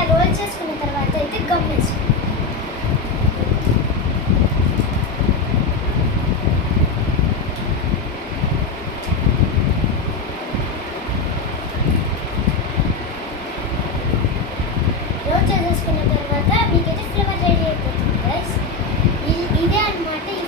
ఇలా రోల్ చేసుకున్న తర్వాత అయితే గమ్ వేసుకోండి. రోల్ చేసేసుకున్న తర్వాత మీకైతే ఫ్లేవర్ రెడీ అయిపోతుంది గైస్. ఇదే అన్నమాట ఈ